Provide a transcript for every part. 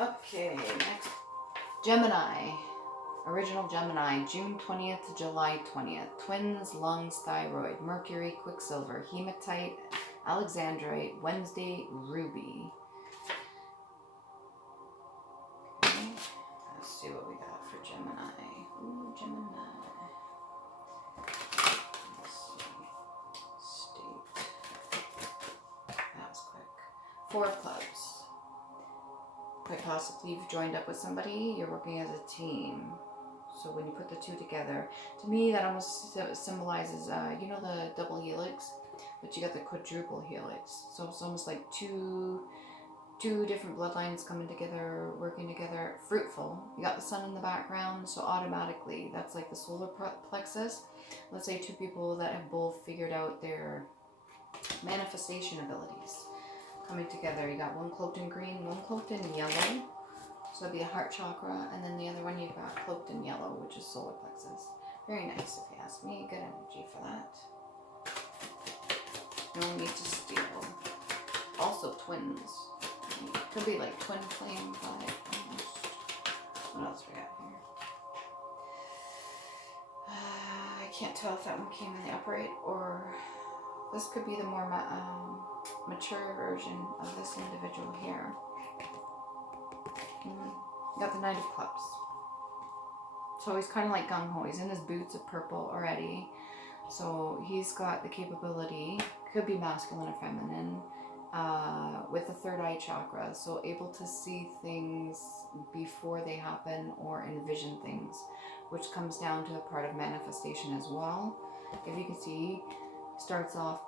Okay, next. Gemini. Original Gemini, June 20th to July 20th. Twins, lungs, thyroid, mercury, quicksilver, hematite, alexandrite, Wednesday, ruby. Okay, let's see what we got for Gemini. Ooh, Gemini. Let's see. State. That was quick. 4 of clubs. Quite possibly you've joined up with somebody, you're working as a team. So when you put the two together, to me that almost symbolizes, you know, the double helix, but you got the quadruple helix. So it's almost like two different bloodlines coming together, working together, fruitful. You got the sun in the background, so automatically that's like the solar plexus. Let's say 2 people that have both figured out their manifestation abilities coming together. You got one cloaked in green, one cloaked in yellow. So that'd be the heart chakra, and then the other one you've got cloaked in yellow, which is solar plexus. Very nice, if you ask me. Good energy for that. No need to steal. Also twins. Could be like twin flame vibe almost. What else we got here? I can't tell if that one came in the upright, or this could be the more mature version of this individual here. Got the Knight of Cups. So he's kind of like gung-ho. He's in his boots of purple already. So he's got the capability, could be masculine or feminine, with the third eye chakra. So able to see things before they happen or envision things, which comes down to the part of manifestation as well. If you can see, starts off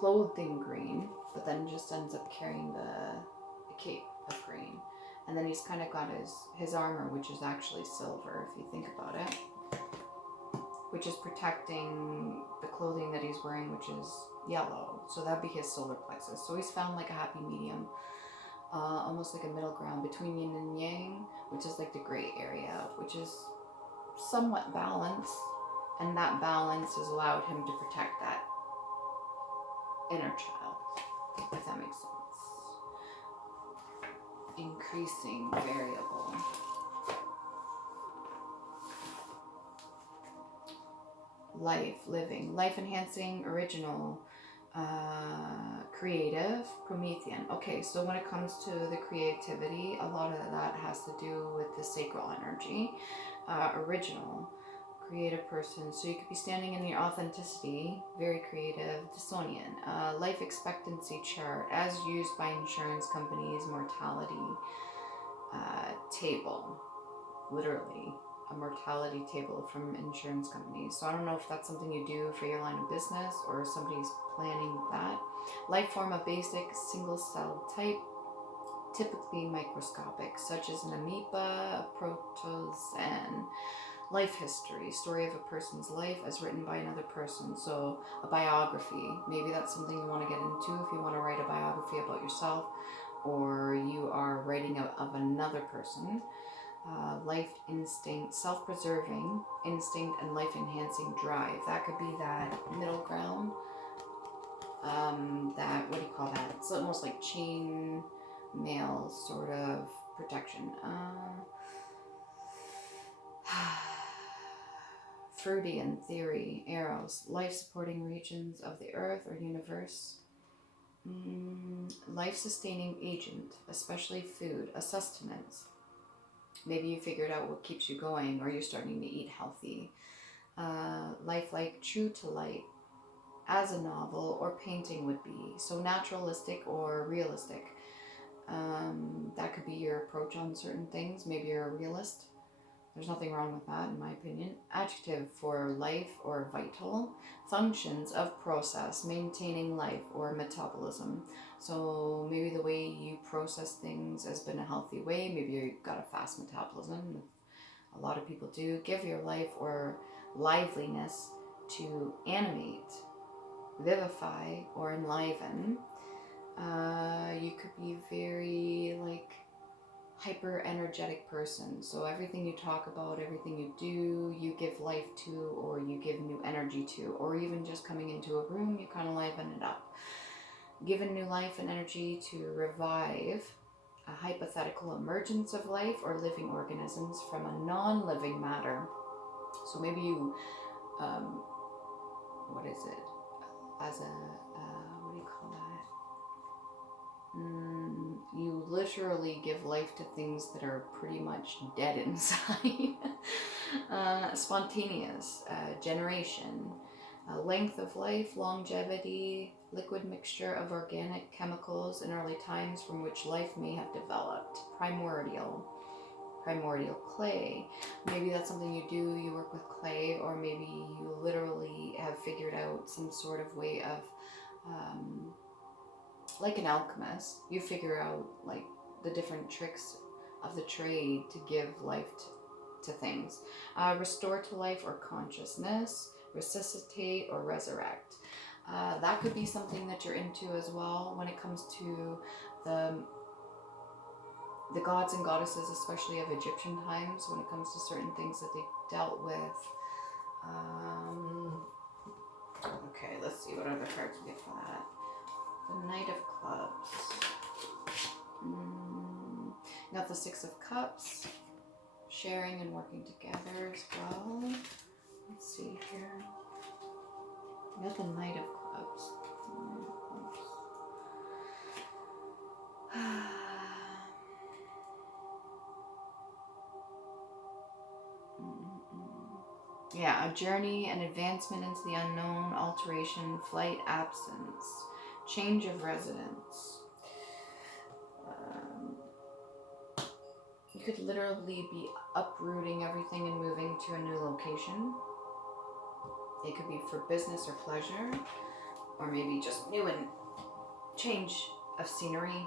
clothed in green, but then just ends up carrying the cape of green. And then he's kind of got his armor, which is actually silver, if you think about it, which is protecting the clothing that he's wearing, which is yellow. So that'd be his solar plexus. So he's found like a happy medium, almost like a middle ground between yin and yang, which is like the gray area, which is somewhat balanced. And that balance has allowed him to protect that inner child, if that makes sense. Increasing variable. Life, living, life enhancing, original, creative, Promethean. Okay, so when it comes to the creativity, a lot of that has to do with the sacral energy. Original, creative person, so you could be standing in your authenticity, very creative. Dissoniant, life expectancy chart as used by insurance companies, mortality table, literally a mortality table from insurance companies. So I don't know if that's something you do for your line of business or somebody's planning that. Life form of basic single cell type, typically microscopic, such as an amoeba, a protozoan. Life history, story of a person's life as written by another person. So a biography, maybe that's something you want to get into if you want to write a biography about yourself, or you are writing of another person. Life instinct, self-preserving instinct, and life-enhancing drive. That could be that middle ground. That, what do you call that? It's almost like chain mail sort of protection. Freudian theory, Eros, life-supporting regions of the earth or universe. Life-sustaining agent, especially food, a sustenance. Maybe you figured out what keeps you going, or you're starting to eat healthy. Lifelike, true to light, as a novel or painting would be. So naturalistic or realistic. That could be your approach on certain things. Maybe you're a realist. There's nothing wrong with that, in my opinion. Adjective for life or vital. Functions of process, maintaining life or metabolism. So maybe the way you process things has been a healthy way. Maybe you've got a fast metabolism. A lot of people do. Give your life or liveliness to animate, vivify, or enliven. You could be very like hyper energetic person. So everything you talk about, everything you do, you give life to, or you give new energy to, or even just coming into a room, you kind of liven it up. Given new life and energy to revive a hypothetical emergence of life or living organisms from a non-living matter. So maybe you, what is it, as a, what do you call that? You literally give life to things that are pretty much dead inside. Spontaneous, generation, length of life, longevity, liquid mixture of organic chemicals in early times from which life may have developed. Primordial clay. Maybe that's something you do, you work with clay, or maybe you literally have figured out some sort of way of, like an alchemist, you figure out like the different tricks of the trade to give life to things. Restore to life or consciousness, resuscitate or resurrect. That could be something that you're into as well when it comes to the gods and goddesses, especially of Egyptian times, when it comes to certain things that they dealt with. Okay, let's see what other cards we get for that. The Knight of Clubs. Got the Six of Cups. Sharing and working together as well. Let's see here. We got the Knight of Clubs. Yeah, a journey, an advancement into the unknown, alteration, flight, absence, change of residence. You could literally be uprooting everything and moving to a new location. It could be for business or pleasure, or maybe just new and change of scenery.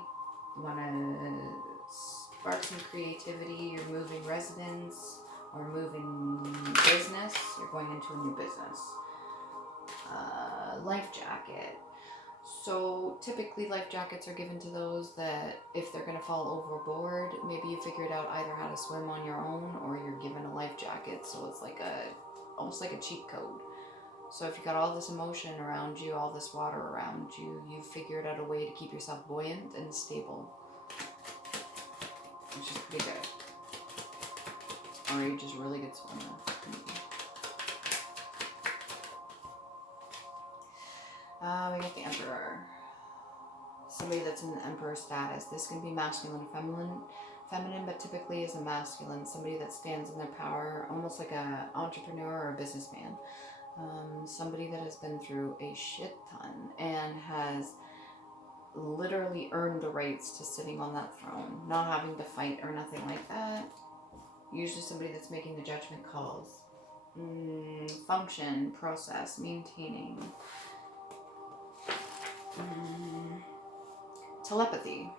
You want to spark some creativity, you're moving residence or moving business, you're going into a new business. Life jacket. So typically life jackets are given to those that if they're going to fall overboard, maybe you figured out either how to swim on your own or you're given a life jacket. So it's like almost like a cheat code. So if you got all this emotion around you, all this water around you, you figured out a way to keep yourself buoyant and stable, which is pretty good. Or you're just really good swimmer. We got the Emperor. Somebody that's in the Emperor status. This can be masculine or feminine, but typically is a masculine. Somebody that stands in their power, almost like an entrepreneur or a businessman. Somebody that has been through a shit ton and has literally earned the rights to sitting on that throne, not having to fight or nothing like that. Usually somebody that's making the judgment calls. Function, process, maintaining. Telepathy.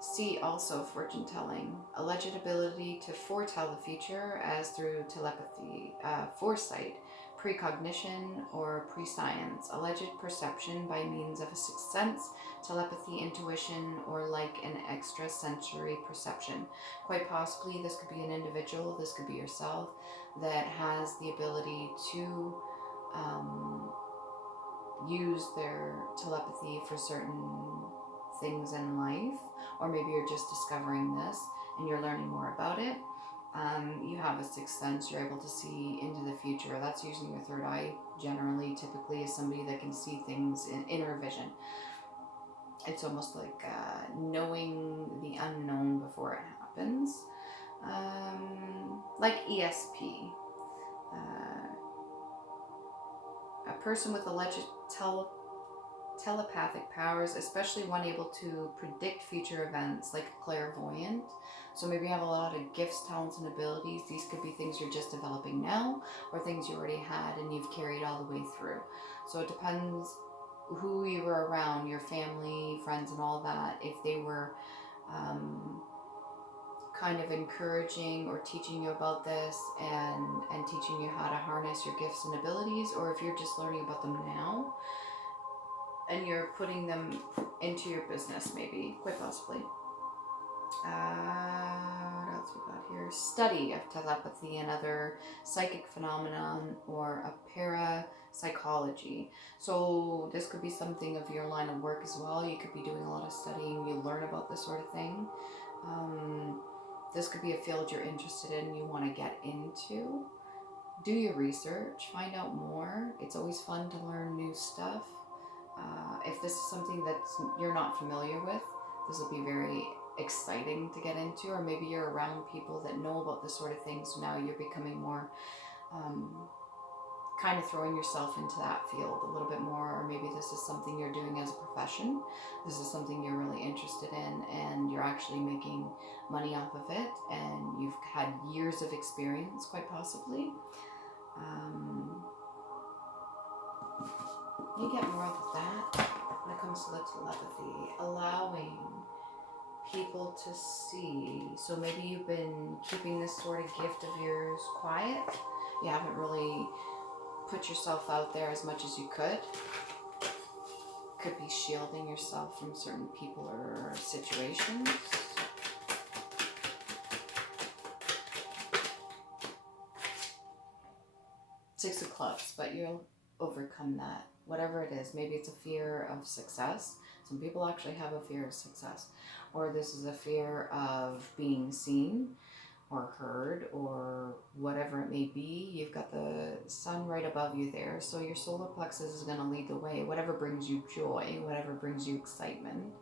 See also fortune telling. Alleged ability to foretell the future as through telepathy, foresight, precognition, or prescience. Alleged perception by means of a sixth sense, telepathy, intuition, or like an extrasensory perception. Quite possibly this could be an individual, this could be yourself, that has the ability to use their telepathy for certain things in life, or maybe you're just discovering this and you're learning more about it. You have a sixth sense, you're able to see into the future. That's using your third eye generally, typically, is somebody that can see things in inner vision. It's almost like knowing the unknown before it happens. Like ESP. A person with alleged telepathic powers, especially one able to predict future events, like a clairvoyant. So maybe you have a lot of gifts, talents, and abilities. These could be things you're just developing now, or things you already had and you've carried all the way through. So it depends who you were around, your family, friends, and all that, if they were kind of encouraging or teaching you about this and teaching you how to harness your gifts and abilities, or if you're just learning about them now and you're putting them into your business, maybe, quite possibly. What else we got here? your study of telepathy and other psychic phenomenon, or a parapsychology. So this could be something of your line of work as well. You could be doing a lot of studying, you learn about this sort of thing. This could be a field you're interested in, you want to get into. Do your research, find out more. It's always fun to learn new stuff. If this is something that you're not familiar with, this will be very exciting to get into, or maybe you're around people that know about this sort of thing, so now you're becoming more kind of throwing yourself into that field a little bit more, or maybe this is something you're doing as a profession. This is something you're really interested in, and you're actually making money off of it, and you've had years of experience, quite possibly. You get more of that when it comes to the telepathy, allowing people to see. So maybe you've been keeping this sort of gift of yours quiet. You haven't really put yourself out there as much as you could. Could be shielding yourself from certain people or situations. Six of Clubs, but you'll overcome that. Whatever it is, maybe it's a fear of success. Some people actually have a fear of success. Or this is a fear of being seen or heard, or whatever it may be. You've got the sun right above you there, so your solar plexus is going to lead the way. Whatever brings you joy, whatever brings you excitement.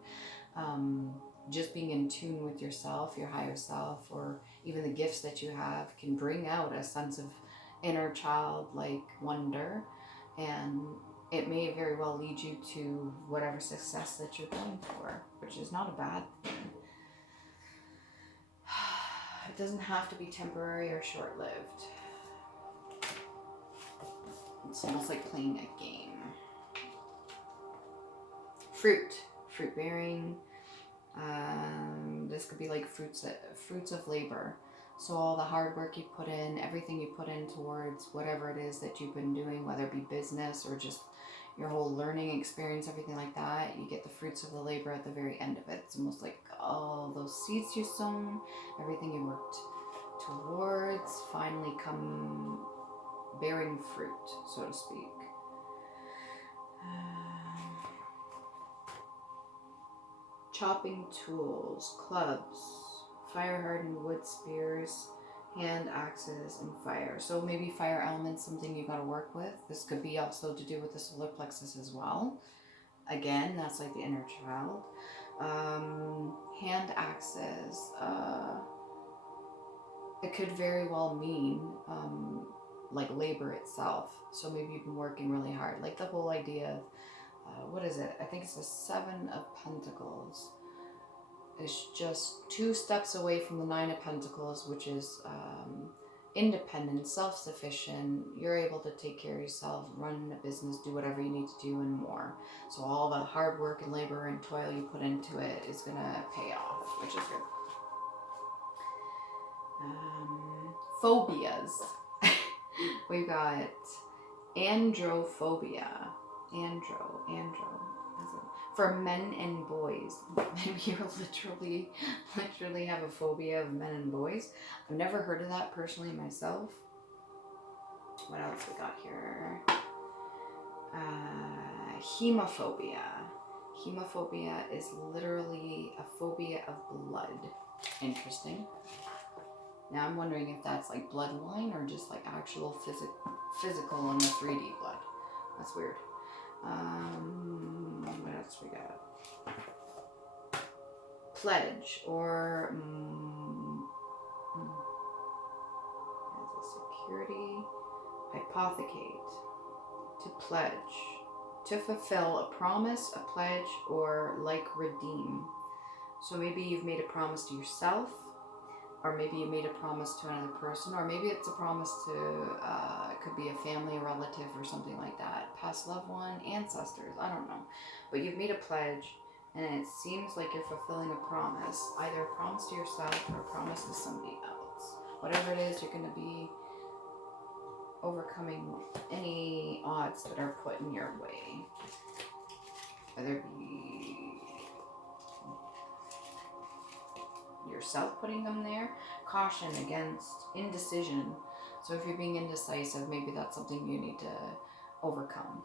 Just being in tune with yourself, your higher self, or even the gifts that you have can bring out a sense of inner childlike wonder, and it may very well lead you to whatever success that you're going for, which is not a bad thing. It doesn't have to be temporary or short-lived. It's almost like playing a game. Fruit bearing. This could be like fruits of labor. So all the hard work you put in, everything you put in towards whatever it is that you've been doing, whether it be business or just your whole learning experience, everything like that, you get the fruits of the labor at the very end of it. It's almost like all those seeds you sown, everything you worked towards, finally come bearing fruit, so to speak. Chopping tools, clubs, fire-hardened wood spears, hand axes, and fire. So maybe fire element's something you got to work with. This could be also to do with the solar plexus as well. Again, that's like the inner child. Hand axes. It could very well mean like labor itself. So maybe you've been working really hard. Like the whole idea of, what is it? I think it's the Seven of Pentacles. It's just 2 steps away from the Nine of Pentacles, which is independent, self-sufficient. You're able to take care of yourself, run a business, do whatever you need to do, and more. So all the hard work and labor and toil you put into it is going to pay off, which is good. Phobias. We've got androphobia. Andro. For men and boys. Maybe you literally have a phobia of men and boys. I've never heard of that personally myself. What else we got here? Hemophobia. Hemophobia is literally a phobia of blood. Interesting. Now I'm wondering if that's like bloodline or just like actual physical in the 3D blood. That's weird. What else we got? Pledge, or as a security, hypothecate, to pledge, to fulfill a promise, a pledge, or like redeem. So maybe you've made a promise to yourself, or maybe you made a promise to another person, or maybe it's a promise to, it could be a family, a relative, or something like that. Past loved one, ancestors, I don't know. But you've made a pledge, and it seems like you're fulfilling a promise. Either a promise to yourself or a promise to somebody else. Whatever it is, you're going to be overcoming any odds that are put in your way. Whether it be your yourself putting them there. Caution against indecision. So if you're being indecisive, maybe that's something you need to overcome,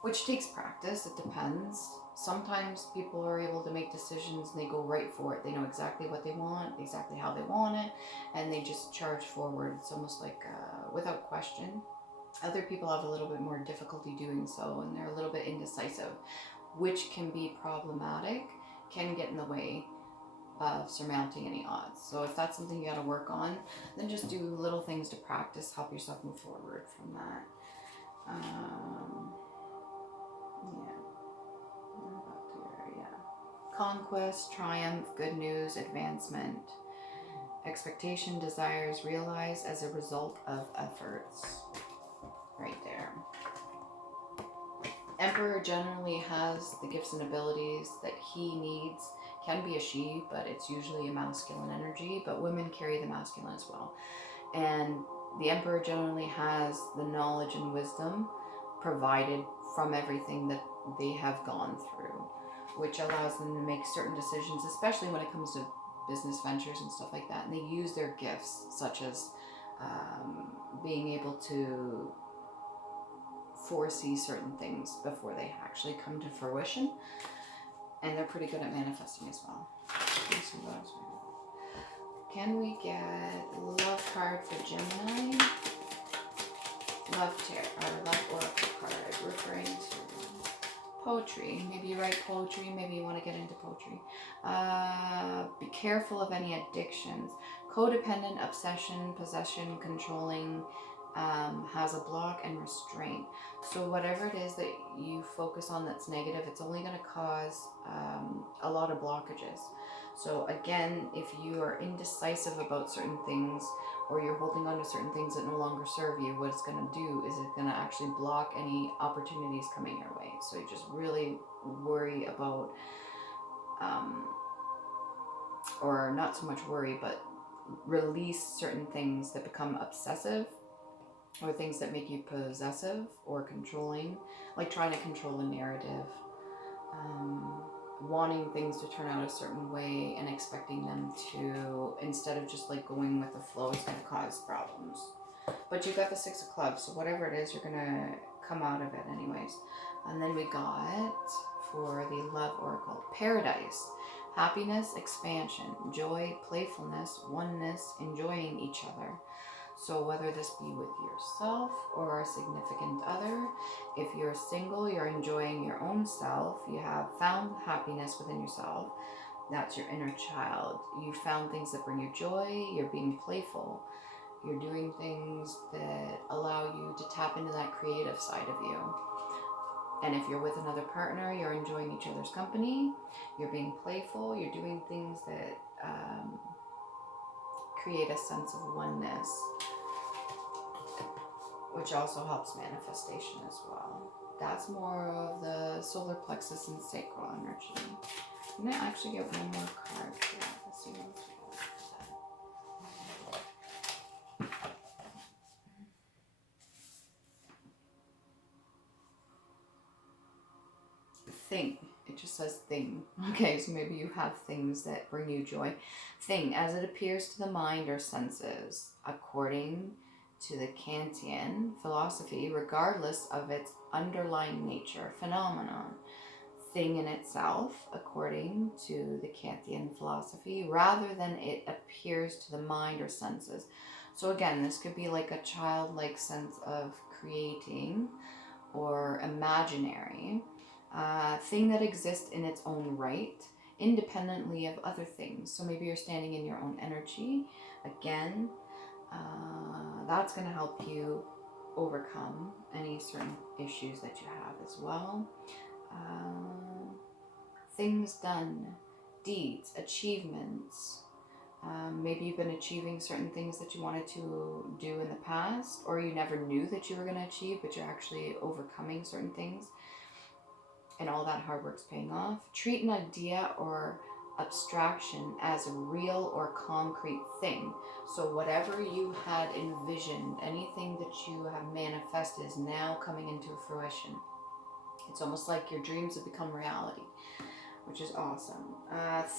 which takes practice. It depends. Sometimes people are able to make decisions and they go right for it. They know exactly what they want, exactly how they want it, and they just charge forward. It's almost like without question. Other people have a little bit more difficulty doing so, and they're a little bit indecisive, which can be problematic, can get in the way of surmounting any odds. So if that's something you got to work on, then just do little things to practice, help yourself move forward from that. Conquest, triumph, good news, advancement, expectation, desires realized as a result of efforts. Right there. Emperor generally has the gifts and abilities that he needs. Can be a she, but it's usually a masculine energy, but women carry the masculine as well. And the Emperor generally has the knowledge and wisdom provided from everything that they have gone through, which allows them to make certain decisions, especially when it comes to business ventures and stuff like that. And they use their gifts, such as being able to foresee certain things before they actually come to fruition. And they're pretty good at manifesting as well. Can we get love card for Gemini? Love tarot, or love oracle card, referring to poetry. Maybe you write poetry, maybe you want to get into poetry. Be careful of any addictions. Codependent, obsession, possession, controlling, has a block and restraint. So whatever it is that you focus on that's negative, it's only going to cause a lot of blockages. So again, if you are indecisive about certain things, or you're holding on to certain things that no longer serve you, what it's going to do is it's going to actually block any opportunities coming your way. So you just really worry about, or not so much worry, but release certain things that become obsessive, or things that make you possessive or controlling, like trying to control a narrative, wanting things to turn out a certain way and expecting them to, instead of just like going with the flow, is going to cause problems. But you got the Six of Clubs, so whatever it is, you're going to come out of it anyways. And then we got, for the Love Oracle, Paradise, happiness, expansion, joy, playfulness, oneness, enjoying each other. So whether this be with yourself or a significant other, if you're single, you're enjoying your own self, you have found happiness within yourself, that's your inner child. You found things that bring you joy, you're being playful, you're doing things that allow you to tap into that creative side of you. And if you're with another partner, you're enjoying each other's company, you're being playful, you're doing things that create a sense of oneness, which also helps manifestation as well. That's more of the solar plexus and sacral energy. I'm going to actually get one more card here. Let's see what's Thing. It just says thing. Okay, so maybe you have things that bring you joy. Thing, as it appears to the mind or senses, according to the Kantian philosophy, regardless of its underlying nature, phenomenon. Thing in itself, according to the Kantian philosophy, rather than it appears to the mind or senses. So again, this could be like a childlike sense of creating or imaginary. Thing that exists in its own right, independently of other things. So maybe you're standing in your own energy. Again, that's going to help you overcome any certain issues that you have as well. Things done, deeds, achievements. Maybe you've been achieving certain things that you wanted to do in the past, or you never knew that you were going to achieve, but you're actually overcoming certain things. And all that hard work's paying off. Treat an idea or abstraction as a real or concrete thing. So whatever you had envisioned, anything that you have manifested is now coming into fruition. It's almost like your dreams have become reality, which is awesome.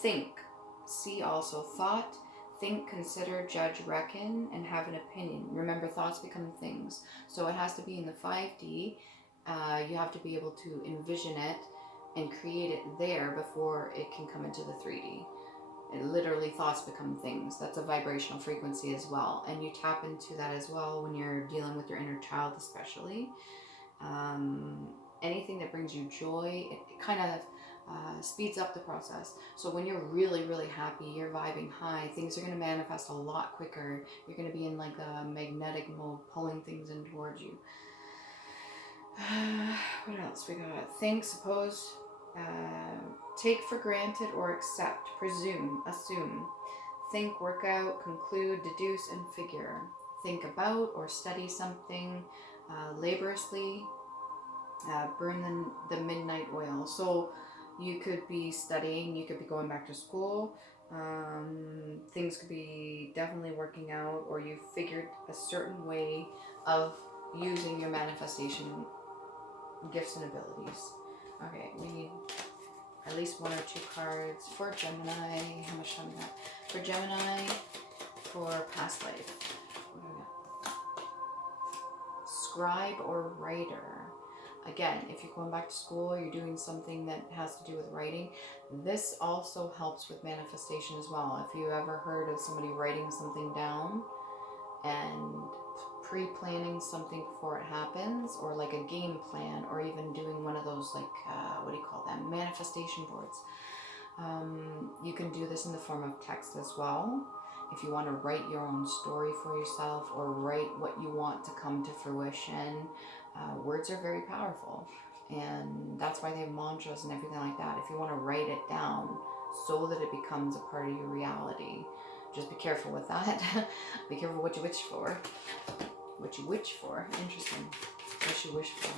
Think. See also thought, think, consider, judge, reckon, and have an opinion. Remember, thoughts become things. So it has to be in the 5D. You have to be able to envision it and create it there before it can come into the 3D. And literally, thoughts become things. That's a vibrational frequency as well. And you tap into that as well when you're dealing with your inner child, especially. Anything that brings you joy, it kind of speeds up the process. So when you're really, really happy, you're vibing high, things are going to manifest a lot quicker. You're going to be in like a magnetic mode, pulling things in towards you. What else we got? Think, suppose, take for granted or accept, presume, assume. Think, work out, conclude, deduce, and figure. Think about or study something laboriously. Burn the midnight oil. So you could be studying, you could be going back to school, things could be definitely working out, or you figured a certain way of using your manifestation gifts and abilities. Okay, we need at least 1 or 2 cards for Gemini. How much time we got? For Gemini, for past life. What do we got? Scribe or writer. Again, if you're going back to school, you're doing something that has to do with writing, this also helps with manifestation as well. If you ever heard of somebody writing something down and pre-planning something before it happens, or like a game plan, or even doing one of those like, what do you call them, manifestation boards. You can do this in the form of text as well. If you want to write your own story for yourself, or write what you want to come to fruition, words are very powerful, and that's why they have mantras and everything like that. If you want to write it down so that it becomes a part of your reality, just be careful with that. Be careful what you wish for. What you wish for. Interesting. What you wish for.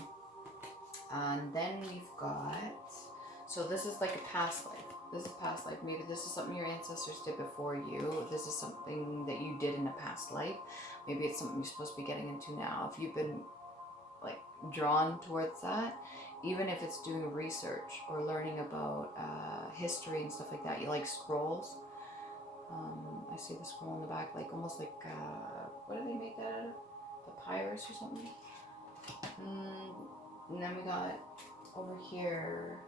And then we've got, so this is like a past life. This is past life. Maybe this is something your ancestors did before you. This is something that you did in a past life. Maybe it's something you're supposed to be getting into now. If you've been like drawn towards that, even if it's doing research or learning about history and stuff like that, you like scrolls. I see the scroll in the back, like almost like what do they make that out of? Papyrus or something. And then we got over here,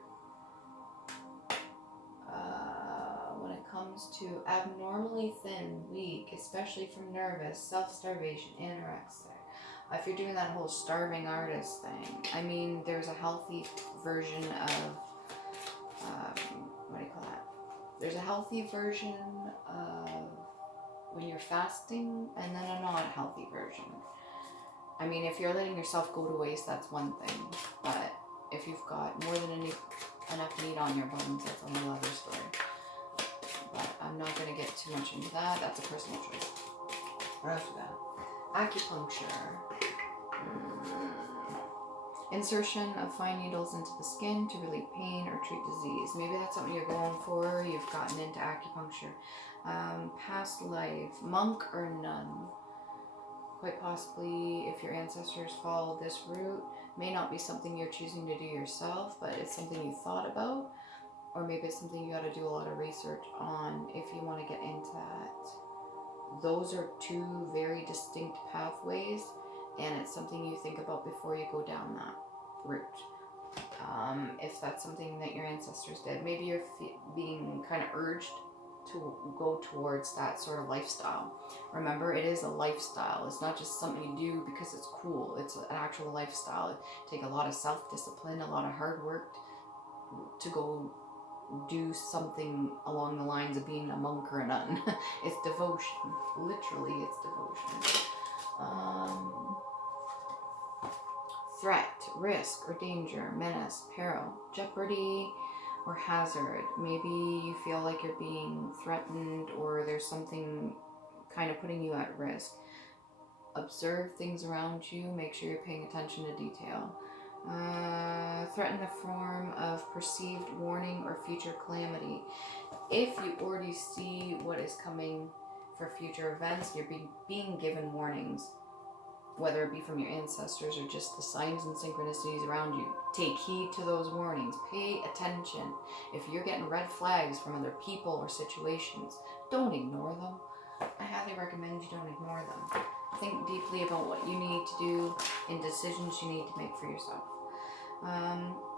when it comes to abnormally thin, weak, especially from nervous, self-starvation, anorexic. If you're doing that whole starving artist thing, I mean, there's a healthy version of, what do you call that? There's a healthy version of when you're fasting, and then a not healthy version. I mean, if you're letting yourself go to waste, that's one thing. But if you've got more than enough meat on your bones, that's a whole other story. But I'm not going to get too much into that. That's a personal choice. What else we got? Acupuncture. Insertion of fine needles into the skin to relieve pain or treat disease. Maybe that's something you're going for. You've gotten into acupuncture. Past life, monk or nun. Quite possibly, if your ancestors followed this route, may not be something you're choosing to do yourself, but it's something you thought about, or maybe it's something you got to do a lot of research on if you want to get into that. Those are 2 very distinct pathways, and it's something you think about before you go down that route. If that's something that your ancestors did, maybe you're being kind of urged to go towards that sort of lifestyle. Remember, it is a lifestyle. It's not just something you do because it's cool. It's an actual lifestyle. It takes a lot of self-discipline, a lot of hard work to go do something along the lines of being a monk or a nun. It's devotion. Literally, it's devotion. Threat, risk, or danger, menace, peril, jeopardy, or hazard. Maybe you feel like you're being threatened, or there's something kind of putting you at risk. Observe things around you. Make sure you're paying attention to detail. Threaten the form of perceived warning or future calamity. If you already see what is coming for future events, you're being given warnings. whether it be from your ancestors or just the signs and synchronicities around you. Take heed to those warnings. Pay attention. If you're getting red flags from other people or situations, don't ignore them. I highly recommend you don't ignore them. Think deeply about what you need to do and decisions you need to make for yourself.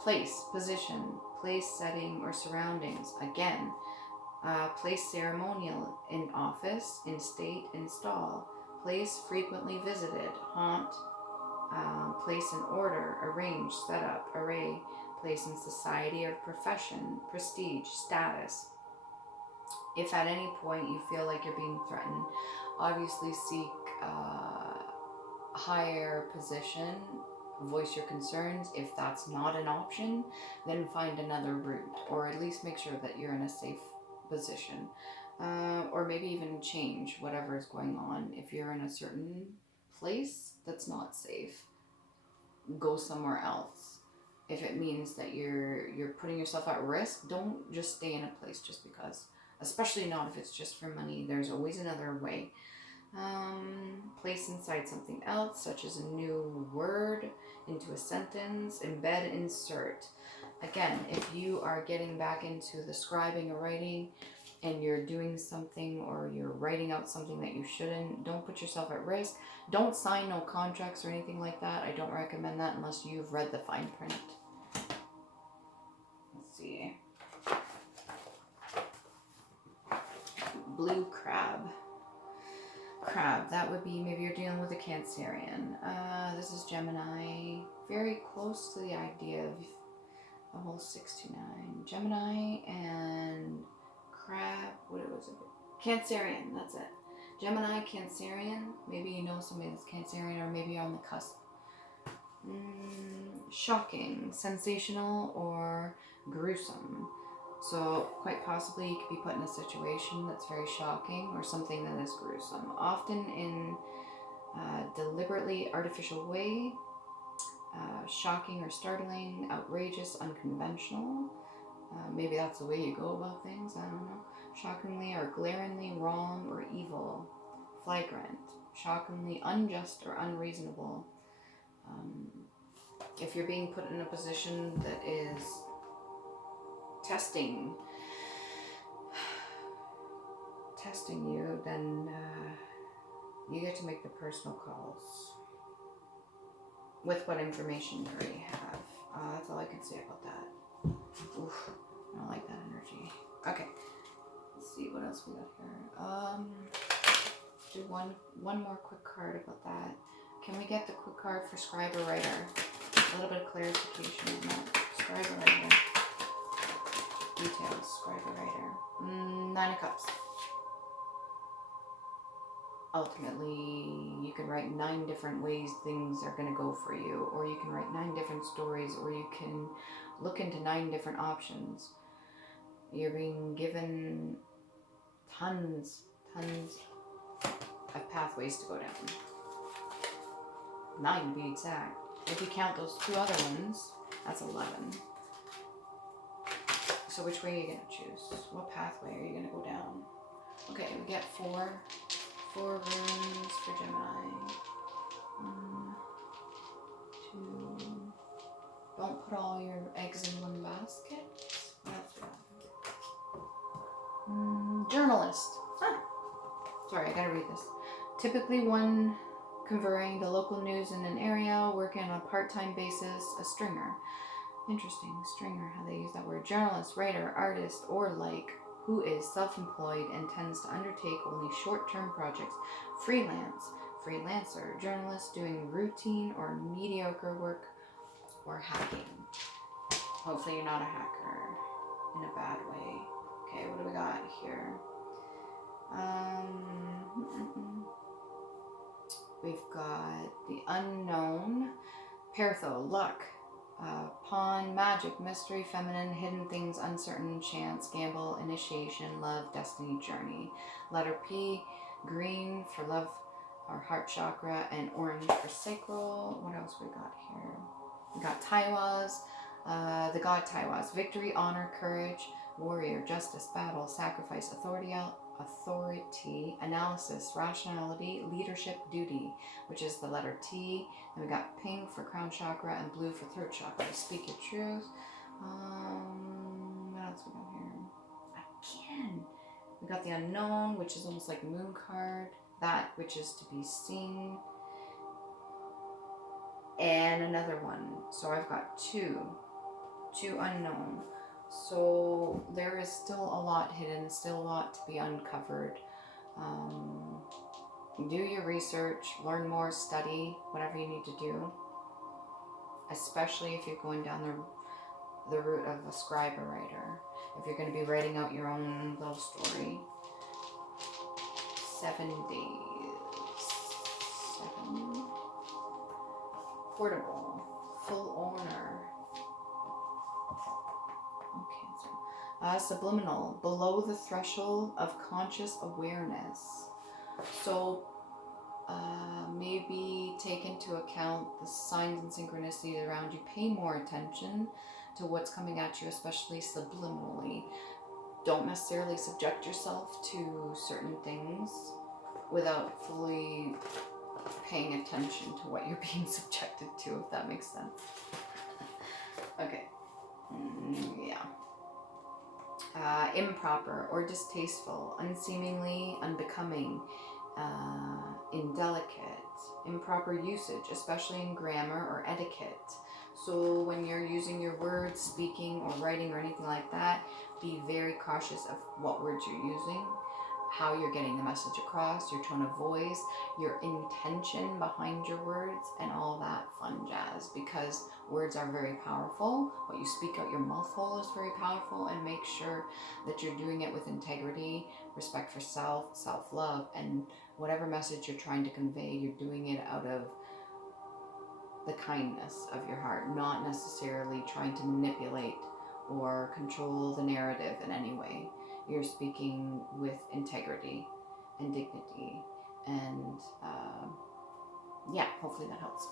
Place, position, place, setting, or surroundings. Again, place ceremonial, in office, in state, install. Place frequently visited, haunt, place in order, arrange, set up, array. Place in society or profession, prestige, status. If at any point you feel like you're being threatened, obviously seek a higher position, voice your concerns. If that's not an option, then find another route, or at least make sure that you're in a safe position, or maybe even change whatever is going on. If you're in a certain place that's not safe, go somewhere else. If it means that you're putting yourself at risk, don't just stay in a place just because, especially not if it's just for money. There's always another way. Place inside something else, such as a new word into a sentence, embed, insert. Again, if you are getting back into the scribing or writing and you're doing something or you're writing out something that you shouldn't, don't put yourself at risk. Don't sign no contracts or anything like that. I don't recommend that unless you've read the fine print. Let's see. Blue crab. Crab, that would be, maybe you're dealing with a Cancerian. This is Gemini, very close to the idea of a whole 6 to 9. Gemini and crab, what was it? Cancerian, that's it. Gemini, Cancerian, maybe you know somebody that's Cancerian, or maybe you're on the cusp. Shocking, sensational, or gruesome. So quite possibly you could be put in a situation that's very shocking or something that is gruesome, often in a deliberately artificial way, shocking or startling, outrageous, unconventional. Maybe that's the way you go about things, I don't know. Shockingly or glaringly wrong or evil, flagrant, shockingly unjust or unreasonable. If you're being put in a position that is testing you, then you get to make the personal calls with what information you already have. That's all I can say about that. Oof, I don't like that energy. Okay, let's see what else we got here. Do one more quick card about that. Can we get the quick card for scribe or writer? A little bit of clarification on that. Scribe or writer. Details, scribe or writer. 9 of Cups. Ultimately, you can write 9 different ways things are going to go for you, or you can write 9 different stories, or you can look into 9 different options. You're being given tons of pathways to go down. 9 to be exact. If you count those 2 other ones, that's 11. So which way are you going to choose? What pathway are you going to go down? Okay, we get 4 rooms for Gemini. 1, 2. Don't put all your eggs in one basket. What else we got? Journalist. Sorry, I gotta read this. Typically one covering the local news in an area, working on a part-time basis, a stringer. Interesting, stringer, how they use that word. Journalist, writer, artist, or like, who is self-employed and tends to undertake only short-term projects. Freelancer, journalist doing routine or mediocre work, or hacking. Hopefully you're not a hacker in a bad way. Okay, what do we got here? We've got the unknown, Pertho, luck, pawn, magic, mystery, feminine, hidden things, uncertain, chance, gamble, initiation, love, destiny, journey. Letter P, green for love or heart chakra, and orange for sacral. What else we got here? We got Taiwas, the god Taiwas, victory, honor, courage, warrior, justice, battle, sacrifice, authority, analysis, rationality, leadership, duty, which is the letter T. Then we got pink for crown chakra and blue for throat chakra. Speak your truth. What else we got here? Again, we got the unknown, which is almost like a moon card. That which is to be seen. And another one. So I've got two unknown. So there is still a lot hidden, still a lot to be uncovered. Do your research, learn more, study, whatever you need to do. Especially if you're going down the route of a scribe or writer. If you're going to be writing out your own little story. 7 days. 7. Portable. Full honor. Subliminal, below the threshold of conscious awareness. So maybe take into account the signs and synchronicities around you. Pay more attention to what's coming at you, especially subliminally. Don't necessarily subject yourself to certain things without fully paying attention to what you're being subjected to, if that makes sense. Okay. Yeah. Improper or distasteful, unseemingly unbecoming, indelicate, improper usage, especially in grammar or etiquette. So when you're using your words, speaking or writing or anything like that, be very cautious of what words you're using, how you're getting the message across, your tone of voice, your intention behind your words, and all that fun jazz, because words are very powerful. What you speak out your mouth hole is very powerful, and make sure that you're doing it with integrity, respect for self, self-love, and whatever message you're trying to convey, you're doing it out of the kindness of your heart, not necessarily trying to manipulate or control the narrative in any way. You're speaking with integrity and dignity, and yeah, hopefully that helps.